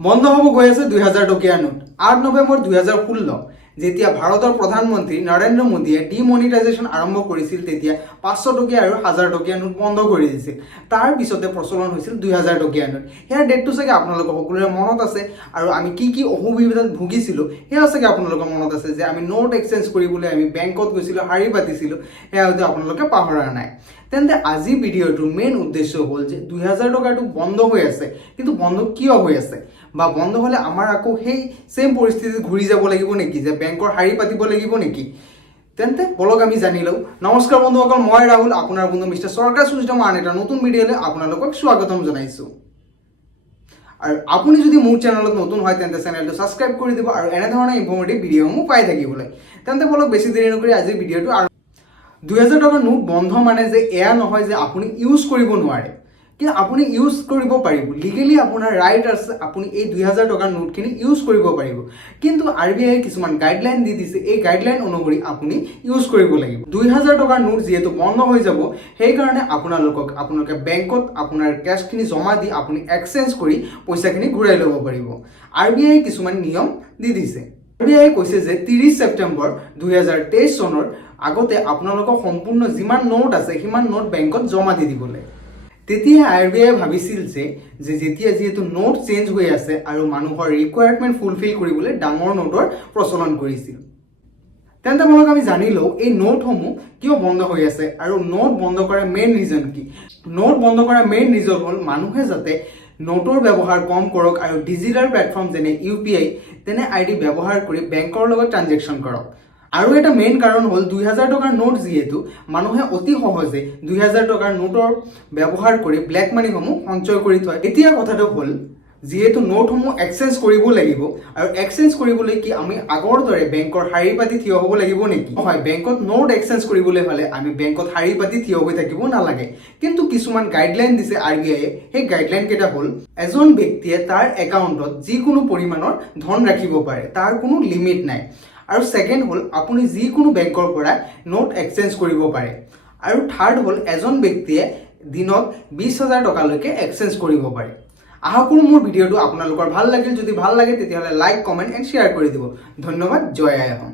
বন্ধ হ'ব গৈ আছে 2000 টকীয়া নোট। 8 নৱেম্বৰ 2016 যেতিয়া ভাৰতৰ প্ৰধানমন্ত্ৰী নৰেন্দ্ৰ মোদীয়ে ডিমনিটাইজেশ্যন আৰম্ভ কৰিছিল তেতিয়া 500 টকীয়া আৰু 1000 টকীয়া নোট বন্ধ কৰি দিছিল। তাৰ পিছতে প্ৰচলন হৈছিল 2000 টকীয়া নোট। ইয়াৰ ডেটটো চাগে আপোনালোকৰ সকলোৰে মনত আছে আৰু আমি কি অসুবিধাত ভুগিছিলোঁ সেয়া চাগে আপোনালোকৰ মনত আছে যে আমি নোট এক্সচেঞ্জ কৰিবলৈ আমি বেংকত গৈছিলোঁ, শাৰী পাতিছিলোঁ, সেয়া হয়তো আপোনালোকে পাহৰা নাই। তেন্তে আজি ভিডিঅ'টোৰ মেইন উদ্দেশ্য হ'ল যে 2000 টকাটো বন্ধ হৈ আছে, কিন্তু বন্ধ কিয় হৈ আছে বা বন্ধ হ'লে আমাৰ আকৌ সেই সেম পৰিস্থিতিত ঘূৰি যাব লাগিব নেকি, যে বেংকৰ শাৰী পাতিব লাগিব নেকি? তেন্তে বলক আমি জানি লওঁ। নমস্কাৰ বন্ধুসকল, মই ৰাহুল, আপোনাৰ বন্ধু মিষ্টাৰ সৰকাৰ সুজিতম আন এটা নতুন ভিডিঅ'লৈ আপোনালোকক স্বাগতম জনাইছোঁ। আৰু আপুনি যদি মোৰ চেনেলত নতুন হয় তেন্তে চেনেলটো ছাবস্ক্ৰাইব কৰি দিব আৰু এনেধৰণৰ ইনফৰ্মেটিভ ভিডিঅ'সমূহ পাই থাকিবলৈ। তেন্তে বলক বেছি দেৰি নকৰি আজিৰ ভিডিঅ'টো 2000 টকাৰ নোট বন্ধ মানে যে এয়া নহয় যে আপুনি ইউজ কৰিব নোৱাৰে, কিন্তু আপুনি ইউজ কৰিব পাৰিব। লিগেলি আপোনাৰ ৰাইট আছে, আপুনি এই 2000 টকাৰ নোটখিনি ইউজ কৰিব পাৰিব। কিন্তু RBI কিছুমান গাইডলাইন দি দিছে, এই গাইডলাইন অনুসৰি আপুনি ইউজ কৰিব লাগিব। 2000 টকাৰ নোট যিহেতু বন্ধ হৈ যাব, সেইকাৰণে আপোনালোকে বেংকত আপোনাৰ কেছখিনি জমা দি আপুনি এক্সচেঞ্জ কৰি পইচাখিনি ঘূৰাই ল'ব পাৰিব। RBI কিছুমান নিয়ম দি দিছে। RBI কৈছে যে 30 ছেপ্টেম্বৰ 2023 চনৰ আগতে আপোনালোকৰ সম্পূৰ্ণ যিমান নোট আছে সিমান নোট বেংকত জমা দি দিবলৈ। তেতিয়া RBI ভাবিছিল যে যেতিয়া যিহেতু নোট চেঞ্জ হৈ আছে আৰু মানুহৰ ৰিকুৱায়াৰমেণ্ট ফুলফিল কৰিবলৈ ডাঙৰ নোটৰ প্ৰচলন কৰিছিল। তেন্তে বলক আমি জানি লওঁ এই নোটসমূহ কিয় বন্ধ হৈ আছে আৰু নোট বন্ধ কৰাৰ মেইন ৰিজন কি। নোট বন্ধ কৰাৰ মেইন ৰিজন হ'ল মানুহে যাতে নোটৰ ব্যৱহাৰ কম কৰক আৰু ডিজিটেল প্লেটফৰ্ম যেনে UPI তেনে ID ব্যৱহাৰ কৰি বেংকৰ লগত ট্ৰানজেকশ্যন কৰক। আৰু এটা মেইন কাৰণ হ'ল 2000 টকাৰ নোট যিহেতু মানুহে অতি সহজে 2000 টকাৰ নোটৰ ব্যৱহাৰ কৰি ব্লেক মানিসমূহ সঞ্চয় কৰি থয়। এতিয়া কথাটো হ'ল যিহেতু নোটসমূহ এক্সচেঞ্জ কৰিব লাগিব আৰু এক্সচেঞ্জ কৰিবলৈ কি আমি আগৰ দৰে বেংকৰ শাৰী পাতি থিয় হ'ব লাগিব নেকি? হয়, বেংকত নোট এক্সচেঞ্জ কৰিবলৈ হ'লে আমি বেংকত শাৰী পাতি থিয় হৈ থাকিব নালাগে। কিন্তু কিছুমান গাইডলাইন দিছে RBI। সেই গাইডলাইন কেইটা হ'ল এজন ব্যক্তিয়ে তাৰ একাউণ্টত যিকোনো পৰিমাণৰ ধন ৰাখিব পাৰে, তাৰ কোনো লিমিট নাই। আৰু ছেকেণ্ড হ'ল আপুনি যিকোনো বেংকৰ পৰা নোট এক্সচেঞ্জ কৰিব পাৰে। আৰু থাৰ্ড হ'ল এজন ব্যক্তিয়ে দিনত 20,000 টকালৈকে এক্সচেঞ্জ কৰিব পাৰে। আশা কৰোঁ মোৰ ভিডিঅ'টো আপোনালোকৰ ভাল লাগিল। যদি ভাল লাগে তেতিয়াহ'লে লাইক, কমেণ্ট এণ্ড শ্বেয়াৰ কৰি দিব। ধন্যবাদ। জয় আই অসম।